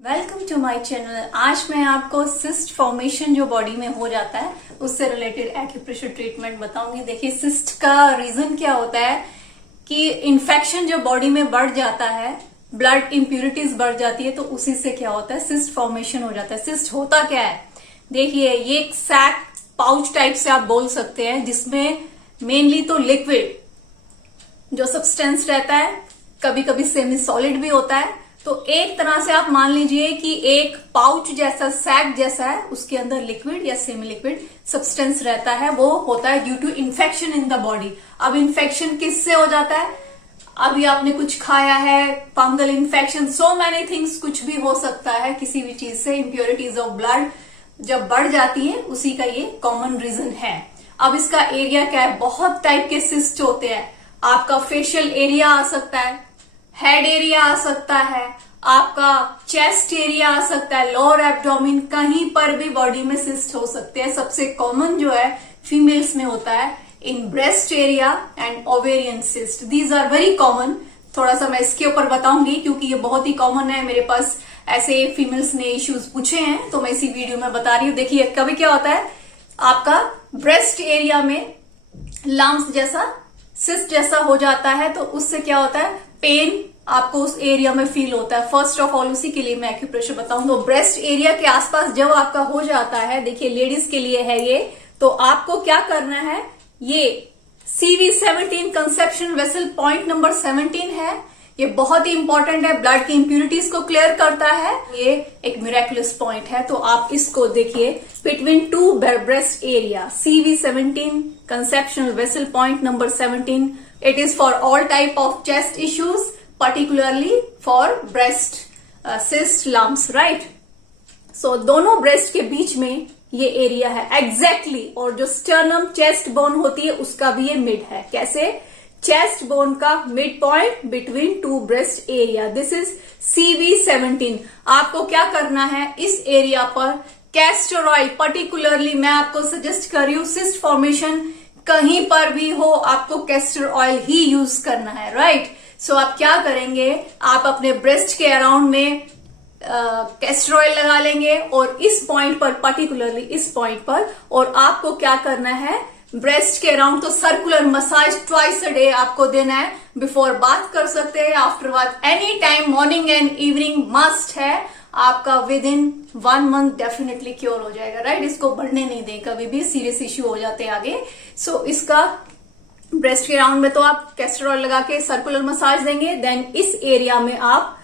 Welcome to my channel. आज मैं आपको सिस्ट फॉर्मेशन जो बॉडी में हो जाता है उससे रिलेटेड एक्यूप्रेशर ट्रीटमेंट बताऊंगी। देखिए, सिस्ट का रीजन क्या होता है कि इन्फेक्शन जो बॉडी में बढ़ जाता है, ब्लड इंप्यूरिटीज बढ़ जाती है, तो उसी से क्या होता है, सिस्ट फॉर्मेशन हो जाता है। सिस्ट होता क्या है, देखिए ये एक सैक पाउच टाइप से आप बोल सकते हैं, जिसमें मेनली तो लिक्विड जो सब्सटेंस रहता है, कभी कभी सेमी सॉलिड भी होता है। तो एक तरह से आप मान लीजिए कि एक पाउच जैसा, सैक जैसा है, उसके अंदर लिक्विड या सेमी लिक्विड सब्सटेंस रहता है। वो होता है due to infection in the body. अब इन्फेक्शन किससे हो जाता है, अभी आपने कुछ खाया है, fungal infection, so many things, कुछ भी हो सकता है किसी भी चीज से। इम्प्योरिटीज ऑफ ब्लड जब बढ़ जाती है, उसी का ये कॉमन रीजन है। अब इसका एरिया क्या है, बहुत टाइप के सिस्ट होते हैं। आपका फेशियल एरिया आ सकता है, हेड एरिया आ सकता है, आपका चेस्ट एरिया आ सकता है, लोअर एब्डोमेन, कहीं पर भी बॉडी में सिस्ट हो सकते हैं। सबसे कॉमन जो है फीमेल्स में होता है in breast area and ovarian cyst. These are very common. थोड़ा सा मैं इसके ऊपर बताऊंगी क्योंकि ये बहुत ही कॉमन है। मेरे पास ऐसे फीमेल्स ने इश्यूज पूछे हैं, तो मैं इसी वीडियो में बता रही हूँ। देखिए, कभी क्या होता है, आपका ब्रेस्ट एरिया में लम्स जैसा, सिस्ट जैसा हो जाता है, तो उससे क्या होता है, पेन आपको उस एरिया में फील होता है। फर्स्ट ऑफ ऑल उसी के लिए मैं एक्यूप्रेशर बताऊं। तो ब्रेस्ट एरिया के आसपास जब आपका हो जाता है, देखिए लेडीज के लिए है ये, तो आपको क्या करना है, ये CV17 conception vessel point number 17 है। ये बहुत ही इंपॉर्टेंट है, ब्लड की इंप्यूरिटीज को क्लियर करता है। ये एक मिरेकुलस पॉइंट है, तो आप इसको देखिए, between two breast area, CV17 conceptional vessel point number 17। It is for all type of chest issues, particularly for breast cyst lumps, right? So दोनों ब्रेस्ट के बीच में ये एरिया है एग्जैक्टली और जो स्टर्नम चेस्ट बोन होती है उसका भी ये मिड है। कैसे, चेस्ट बोन का mid point between two breast area, this is CV17। आपको क्या करना है, इस एरिया पर कैस्टर ऑयल, पर्टिकुलरली मैं आपको सजेस्ट कर रही हूं, सिस्ट फॉर्मेशन कहीं पर भी हो, आपको कैस्टर ऑयल ही यूज करना है, राइट? सो आप क्या करेंगे, आप अपने ब्रेस्ट के अराउंड में कैस्टर ऑयल लगा लेंगे और इस पॉइंट पर, पर्टिकुलरली इस पॉइंट पर, और आपको क्या करना है, ब्रेस्ट के अराउंड तो circular massage twice a day आपको देना है। बिफोर बात कर सकते हैं, आफ्टर बात any time, morning and evening must है। आपका with in 1 month definitely cure हो जाएगा, राइट? इसको बढ़ने नहीं दें, कभी भी सीरियस इश्यू हो जाते हैं आगे। सो इसका ब्रेस्ट के राउंड में तो आप कैस्टर ऑयल लगा के सर्कुलर मसाज देंगे। देन इस एरिया में आप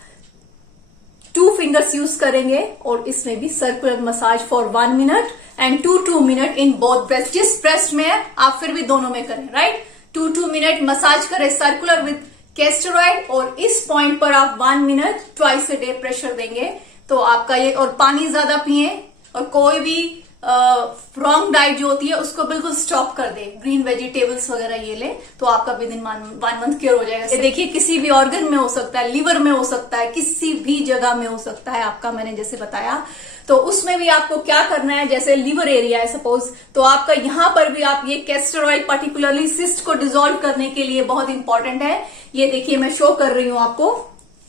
2 फिंगर्स यूज करेंगे और इसमें भी circular massage for 1 minute and 2 minute in both breast. जिस ब्रेस्ट में है आप फिर भी दोनों में करें, राइट? 2 मिनट मसाज करें सर्कुलर विद कैस्टर ऑयल, और इस पॉइंट पर आप 1 minute twice a day pressure देंगे। तो आपका ये, और पानी ज्यादा पिए, और कोई भी रॉन्ग डाइट जो होती है उसको बिल्कुल स्टॉप कर दे, ग्रीन वेजिटेबल्स वगैरह ये ले, तो आपका विद इन 1 मंथ क्योर हो जाएगा। ये देखिए, किसी भी ऑर्गन में हो सकता है, लिवर में हो सकता है, किसी भी जगह में हो सकता है आपका, मैंने जैसे बताया। तो उसमें भी आपको क्या करना है, जैसे लिवर एरिया है सपोज, तो आपका यहां पर भी आप ये कैस्टर ऑयल पर्टिकुलरली सिस्ट को डिसॉल्व करने के लिए बहुत इंपॉर्टेंट है। ये देखिए, मैं शो कर रही हूं आपको,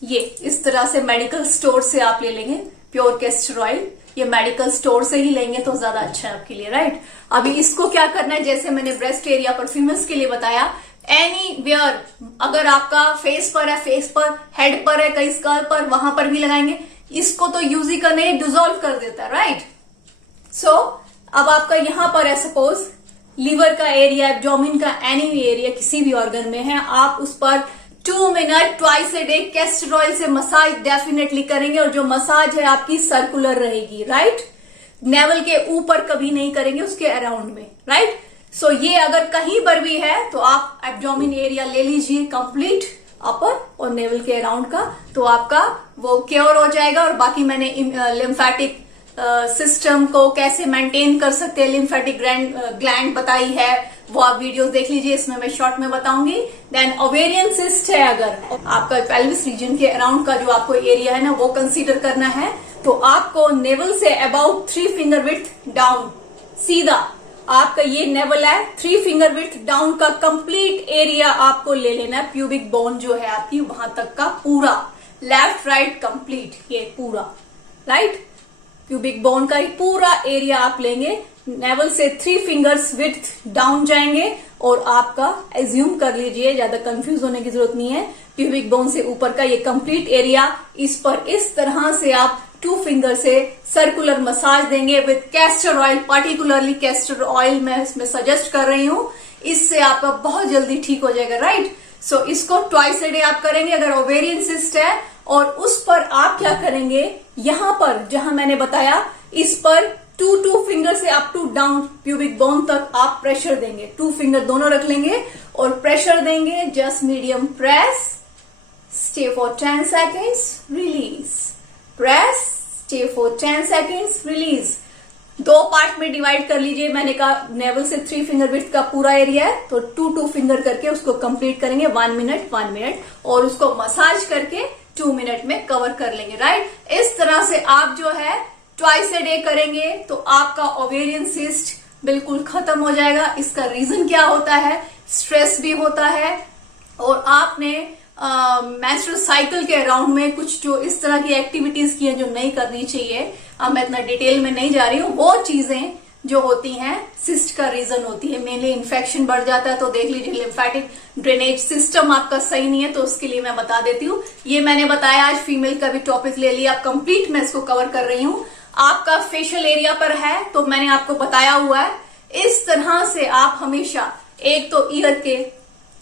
ये इस तरह से मेडिकल स्टोर से आप ले लेंगे प्योर कैस्टर ऑयल। ये मेडिकल स्टोर से ही लेंगे तो ज्यादा अच्छा है आपके लिए, राइट? अभी इसको क्या करना है, जैसे मैंने ब्रेस्ट एरिया पर फीमेल्स के लिए बताया, एनी वेयर, अगर आपका फेस पर है, फेस पर, हेड पर है, कई स्कल पर, वहां पर भी लगाएंगे। इसको तो यूज ही करने, डिसॉल्व कर देता है, राइट? सो अब आपका यहां पर है सपोज लीवर का एरिया, एब्डोमेन का एनी एरिया, किसी भी ऑर्गन में है, आप उस पर 2 minute twice a day castor oil से मसाज डेफिनेटली करेंगे, और जो मसाज है आपकी सर्कुलर रहेगी, राइट? नेवल के ऊपर कभी नहीं करेंगे, उसके अराउंड में, राइट? सो ये अगर कहीं पर भी है तो आप एब्डोमेन एरिया ले लीजिए कंप्लीट, अपर और नेवल के अराउंड का, तो आपका वो क्योर हो जाएगा। और बाकी मैंने लिम्फेटिक सिस्टम को कैसे मेंटेन कर सकते हैं, लिम्फेटिक ग्लैंड बताई है, वो आप वीडियोस देख लीजिए, इसमें मैं शॉर्ट में बताऊंगी। देन ओवेरियन सिस्ट है, अगर आपका पेल्विस रीजन के अराउंड का जो आपको एरिया है ना, वो कंसीडर करना है, तो आपको naval say about 3 finger width down, सीधा आपका ये नेवल है, 3 फिंगर विड्थ डाउन का कंप्लीट एरिया आपको ले लेना है। प्यूबिक बोन जो है आपकी, वहां तक का पूरा, लेफ्ट राइट कंप्लीट, ये पूरा राइट। प्यूबिक बोन का पूरा एरिया आप लेंगे, नेवल से 3 फिंगर्स विड्थ डाउन जाएंगे और आपका एज्यूम कर लीजिए, ज्यादा कंफ्यूज होने की जरूरत नहीं है, प्यूबिक बोन से ऊपर का ये कंप्लीट एरिया, इस पर इस तरह से आप 2 फिंगर से सर्कुलर मसाज देंगे with castor oil, particularly castor oil मैं इसमें सजेस्ट कर रही हूं, इससे आपका बहुत जल्दी ठीक हो जाएगा, राइट। सो इसको ट्वाइस अ डे आप करेंगे अगर ओवेरियन सिस्ट है। और उस पर आप क्या करेंगे, यहां पर जहां मैंने बताया इस पर 2 फिंगर से up to down pubic bone तक आप प्रेशर देंगे, 2 फिंगर दोनों रख लेंगे और प्रेशर देंगे, just medium press, stay for 10 seconds, release, press, stay for 10 seconds, release. 2 part में डिवाइड कर लीजिए, मैंने कहा नेवल से 3 फिंगर विड्थ का पूरा एरिया है तो 2 फिंगर करके उसको कंप्लीट करेंगे 1 मिनट और उसको मसाज करके 2 मिनट में कवर कर लेंगे, राइट। इस तरह से आप जो है ट्वाइस अ डे करेंगे तो आपका ओवेरियन सिस्ट बिल्कुल खत्म हो जाएगा। इसका रीजन क्या होता है, स्ट्रेस भी होता है और आपने मेंस्ट्रुअल साइकिल के अराउंड में कुछ जो इस तरह की एक्टिविटीज की हैं जो नहीं करनी चाहिए, अब मैं इतना डिटेल में नहीं जा रही हूँ, वो चीजें जो होती हैं सिस्ट का रीजन होती है। मेनली इन्फेक्शन बढ़ जाता है तो देख लीजिए लिम्फेटिक ड्रेनेज सिस्टम आपका सही नहीं है तो उसके लिए मैं बता देती हूँ। ये मैंने बताया, आज फीमेल का भी टॉपिक ले लिया, अब कंप्लीट मैं इसको कवर कर रही हूँ। आपका फेशियल एरिया पर है तो मैंने आपको बताया हुआ है, इस तरह से आप हमेशा एक तो ईयर के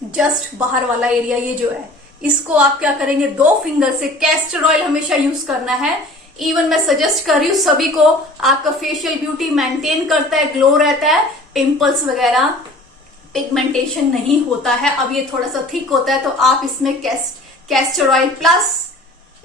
जस्ट बाहर वाला एरिया ये जो है इसको आप क्या करेंगे, 2 फिंगर से कैस्टर ऑयल हमेशा यूज करना है। इवन मैं सजेस्ट कर रही हूं सभी को, आपका फेशियल ब्यूटी मेंटेन करता है, ग्लो रहता है, पिंपल्स वगैरह पिगमेंटेशन नहीं होता है। अब ये थोड़ा सा थिक होता है तो आप इसमें कैस्टर ऑयल प्लस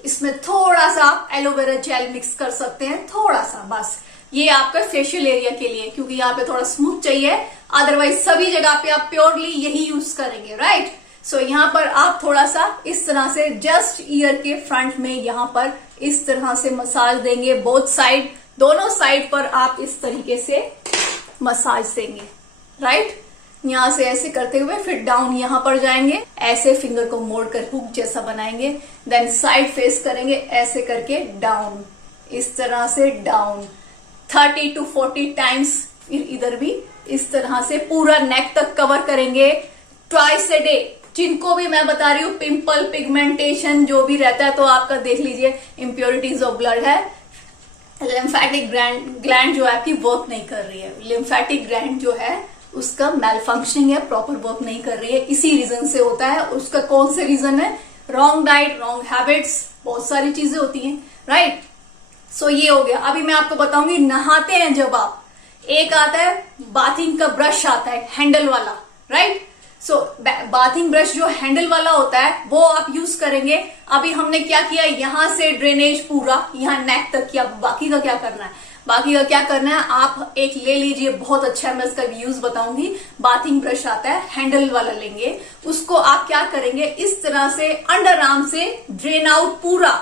इसमें थोड़ा सा आप एलोवेरा जेल मिक्स कर सकते हैं, थोड़ा सा बस, ये आपका फेशियल एरिया के लिए, क्योंकि यहाँ पे थोड़ा स्मूथ चाहिए, अदरवाइज सभी जगह पे आप प्योरली यही यूज करेंगे, राइट। सो यहाँ पर आप थोड़ा सा इस तरह से जस्ट ईयर के फ्रंट में यहाँ पर इस तरह से मसाज देंगे, बोथ साइड, दोनों साइड पर आप इस तरीके से मसाज देंगे, राइट। यहां से ऐसे करते हुए फिर डाउन यहां पर जाएंगे, ऐसे फिंगर को मोड़कर हुक जैसा बनाएंगे, देन साइड फेस करेंगे ऐसे करके डाउन, इस तरह से डाउन 30 to 40 टाइम्स, फिर इधर भी इस तरह से पूरा नेक तक कवर करेंगे ट्वाइस अ डे। जिनको भी मैं बता रही हूँ पिंपल पिगमेंटेशन जो भी रहता है तो आपका देख लीजिए इम्प्योरिटीज ऑफ ब्लड है, लिम्फेटिक ग्लैंड जो है आपकी वर्क नहीं कर रही है, लिम्फेटिक ग्लैंड जो है उसका मेल फंक्शनिंग है, प्रॉपर वर्क नहीं कर रही है, इसी रीजन से होता है। उसका कौन से रीजन है, रॉन्ग डाइट, रॉन्ग हैबिट्स, बहुत सारी चीजें होती हैं, राइट। सो ये हो गया। अभी मैं आपको बताऊंगी नहाते हैं जब आप, एक आता है बाथिंग का ब्रश आता है हैंडल वाला, राइट। सो बाथिंग ब्रश जो हैंडल वाला होता है वो आप यूज करेंगे। अभी हमने क्या किया, यहां से ड्रेनेज पूरा यहां नेक तक किया, बाकी का क्या करना है, बाकी का क्या करना है, आप एक ले लीजिए, बहुत अच्छा है, मैं इसका यूज बताऊंगी। बाथिंग ब्रश आता है हैंडल वाला लेंगे, उसको आप क्या करेंगे, इस तरह से अंडर आर्म से ड्रेन आउट पूरा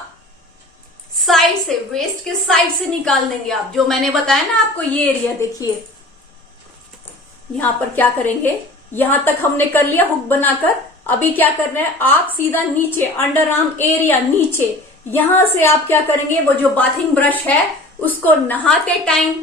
साइड से, वेस्ट के साइड से निकाल देंगे आप, जो मैंने बताया ना आपको ये एरिया देखिए, यहां पर क्या करेंगे, यहां तक हमने कर लिया हुक बनाकर। अभी क्या करना है, आप सीधा नीचे अंडर आर्म एरिया नीचे, यहां से आप क्या करेंगे, वो जो बाथिंग ब्रश है उसको नहाते टाइम,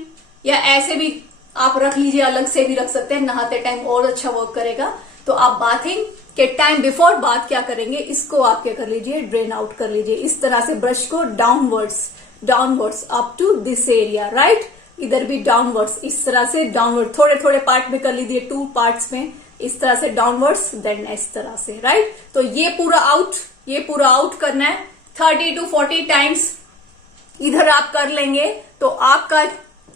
या ऐसे भी आप रख लीजिए, अलग से भी रख सकते हैं, नहाते टाइम और अच्छा वर्क करेगा। तो आप बाथिंग के टाइम बिफोर बाथ क्या करेंगे, इसको आप क्या कर लीजिए, ड्रेन आउट कर लीजिए, इस तरह से ब्रश को downwards up to this area, right. इधर भी डाउनवर्ड्स, इस तरह से डाउनवर्ड, थोड़े थोड़े पार्ट में कर लीजिए, 2 पार्ट्स में, इस तरह से डाउनवर्ड्स, देन इस तरह से, राइट। तो ये पूरा आउट करना है 30 to 40 टाइम्स, इधर आप कर लेंगे तो आपका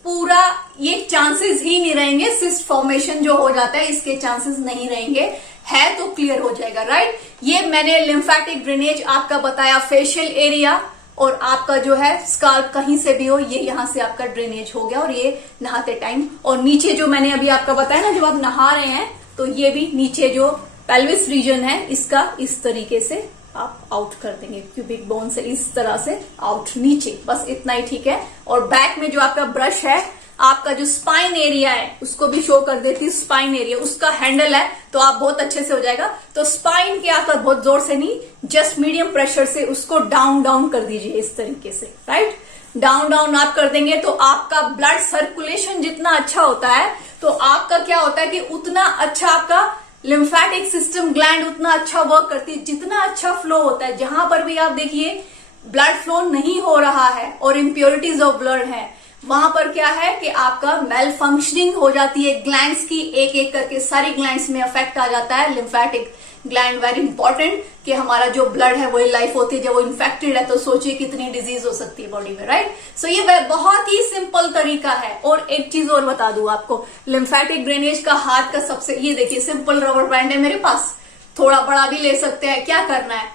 पूरा ये चांसेस ही नहीं रहेंगे, सिस्ट फॉर्मेशन जो हो जाता है इसके चांसेस नहीं रहेंगे, है तो क्लियर हो जाएगा, राइट। ये मैंने लिम्फेटिक ड्रेनेज आपका बताया, फेशियल एरिया, और आपका जो है स्काल्प कहीं से भी हो, ये यहां से आपका ड्रेनेज हो गया, और ये नहाते टाइम, और नीचे जो मैंने अभी आपका बताया ना, जब आप नहा रहे हैं तो ये भी नीचे जो पेल्विस रीजन है इसका इस तरीके से आप आउट कर देंगे, क्यूबिक बोन से इस तरह से आउट नीचे, बस इतना ही ठीक है। और बैक में जो आपका ब्रश है, आपका जो स्पाइन एरिया है उसको भी शो कर देती है, स्पाइन एरिया उसका हैंडल है तो आप बहुत अच्छे से हो जाएगा। तो स्पाइन के आकर बहुत जोर से नहीं, जस्ट मीडियम प्रेशर से उसको डाउन कर दीजिए इस तरीके से, राइट। डाउन डाउन आप कर देंगे तो आपका ब्लड सर्कुलेशन जितना अच्छा होता है तो आपका क्या होता है कि उतना अच्छा आपका लिम्फेटिक सिस्टम ग्लैंड उतना अच्छा वर्क करती है, जितना अच्छा फ्लो होता है। जहां पर भी आप देखिए ब्लड फ्लो नहीं हो रहा है और इम्प्योरिटीज ऑफ ब्लड है, वहां पर क्या है कि आपका मेल फंक्शनिंग हो जाती है ग्लैंड्स की, एक एक करके सारी ग्लैंड्स में अफेक्ट आ जाता है। लिम्फेटिक ग्लैंड वेरी इंपॉर्टेंट कि हमारा जो ब्लड है वही लाइफ होती है। जब वो इन्फेक्टेड है तो सोचिए कितनी डिजीज हो सकती है बॉडी में, राइट। सो ये बहुत ही सिंपल तरीका है। और एक चीज और बता दूं आपको, लिम्फेटिक ड्रेनेज का हाथ का सबसे, ये देखिए सिंपल रबर बैंड है मेरे पास, थोड़ा बड़ा भी ले सकते हैं। क्या करना है,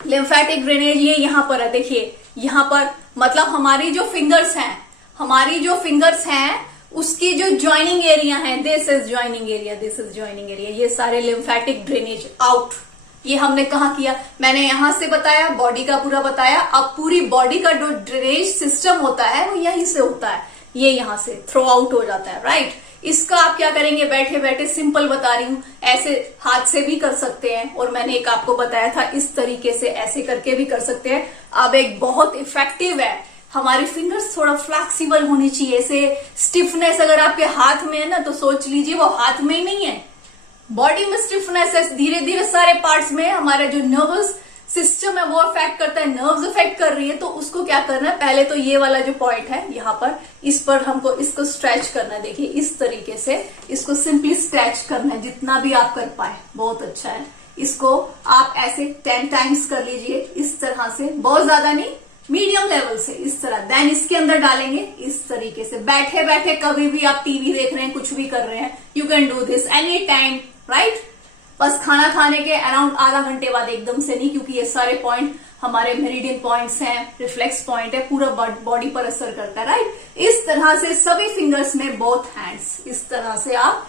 लिम्फेटिक ड्रेनेज ये यहां पर है, देखिए यहां पर, मतलब हमारी जो फिंगर्स हैं उसकी जो ज्वाइनिंग एरिया है, this is joining area, this is joining area, ये सारे लिम्फेटिक ड्रेनेज आउट। ये हमने कहा किया, मैंने यहां से बताया, बॉडी का पूरा बताया। अब पूरी बॉडी का जो ड्रेनेज सिस्टम होता है वो यहीं से होता है, ये यहां से थ्रो आउट हो जाता है, राइट। इसका आप क्या करेंगे, बैठे बैठे सिंपल बता रही हूं, ऐसे हाथ से भी कर सकते हैं और मैंने एक आपको बताया था इस तरीके से ऐसे करके भी कर सकते हैं। अब एक बहुत इफेक्टिव है, हमारी फिंगर्स थोड़ा फ्लेक्सिबल होनी चाहिए। ऐसे स्टिफनेस अगर आपके हाथ में है ना तो सोच लीजिए वो हाथ में ही नहीं है, बॉडी में स्टिफनेस है। धीरे धीरे सारे पार्ट्स में हमारा जो नर्वस सिस्टम है वो अफेक्ट करता है, नर्व्स अफेक्ट कर रही है। तो उसको क्या करना है, पहले तो ये वाला जो पॉइंट है यहाँ पर, इस पर हमको इसको स्ट्रेच करना है। देखिए इस तरीके से इसको सिंपली स्ट्रेच करना है, जितना भी आप कर पाए बहुत अच्छा है। इसको आप ऐसे 10 टाइम्स कर लीजिए, इस तरह से, बहुत ज्यादा नहीं, मीडियम लेवल से, इस तरह। देन इसके अंदर डालेंगे इस तरीके से, बैठे बैठे कभी भी आप टीवी देख रहे हैं, कुछ भी कर रहे हैं, you can do this any time, right. बस खाना खाने के अराउंड आधा घंटे बाद, एकदम से नहीं, क्योंकि ये सारे पॉइंट हमारे मेरिडियन पॉइंट्स हैं, रिफ्लेक्स पॉइंट है, पूरा बॉडी पर असर करता है, राइट। इस तरह से सभी फिंगर्स में, बोथ हैंड्स, इस तरह से आप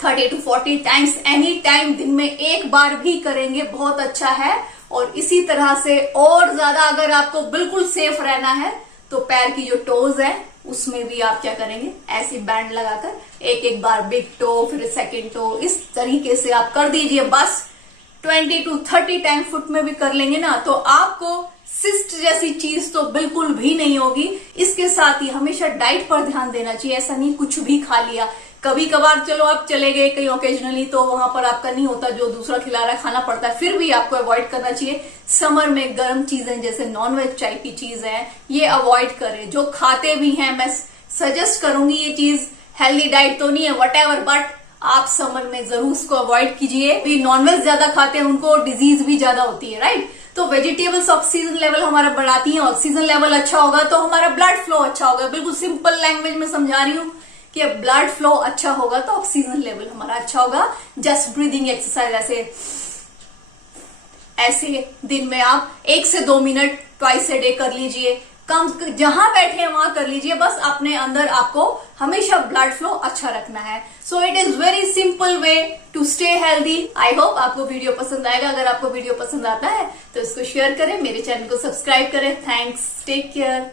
30 to 40 टाइम्स एनी टाइम, दिन में एक बार भी करेंगे, बहुत अच्छा है। और इसी तरह से और ज्यादा अगर आपको बिल्कुल सेफ रहना है तो पैर की जो टोज है उसमें भी आप क्या करेंगे, ऐसी बैंड लगाकर एक एक बार बिग टो, फिर सेकंड टो, इस तरीके से आप कर दीजिए। बस 20 to 30 टाइम फुट में भी कर लेंगे ना तो आपको सिस्ट जैसी चीज तो बिल्कुल भी नहीं होगी। इसके साथ ही हमेशा डाइट पर ध्यान देना चाहिए, ऐसा नहीं कुछ भी खा लिया। कभी कभार चलो आप चले गए कहीं ओकेजनली तो वहां पर आपका नहीं होता, जो दूसरा खिला रहा है खाना पड़ता है, फिर भी आपको अवॉइड करना चाहिए। समर में गर्म चीजें जैसे नॉनवेज टाइप की चीजें ये अवॉइड करें। जो खाते भी हैं, मैं सजेस्ट करूंगी, ये चीज हेल्दी डाइट तो नहीं है व्हाटएवर, बट आप समर में जरूर उसको अवॉइड कीजिए। नॉनवेज ज्यादा खाते हैं उनको डिजीज भी ज्यादा होती है, राइट। तो वेजिटेबल्स ऑक्सीजन लेवल हमारा बढ़ाती हैं, ऑक्सीजन लेवल अच्छा होगा तो हमारा ब्लड फ्लो अच्छा होगा। बिल्कुल सिंपल लैंग्वेज में समझा रही हूँ कि ब्लड फ्लो अच्छा होगा तो ऑक्सीजन लेवल हमारा अच्छा होगा। जस्ट ब्रीदिंग एक्सरसाइज ऐसे दिन में आप 1 से 2 मिनट ट्वाइस ए डे कर लीजिए, कम जहां बैठे हैं वहां कर लीजिए। बस अपने अंदर आपको हमेशा ब्लड फ्लो अच्छा रखना है। So it is very simple way to stay healthy. I hope आपको वीडियो पसंद आएगा। अगर आपको वीडियो पसंद आता है तो इसको शेयर करें, मेरे चैनल को सब्सक्राइब करें। Thanks, take care.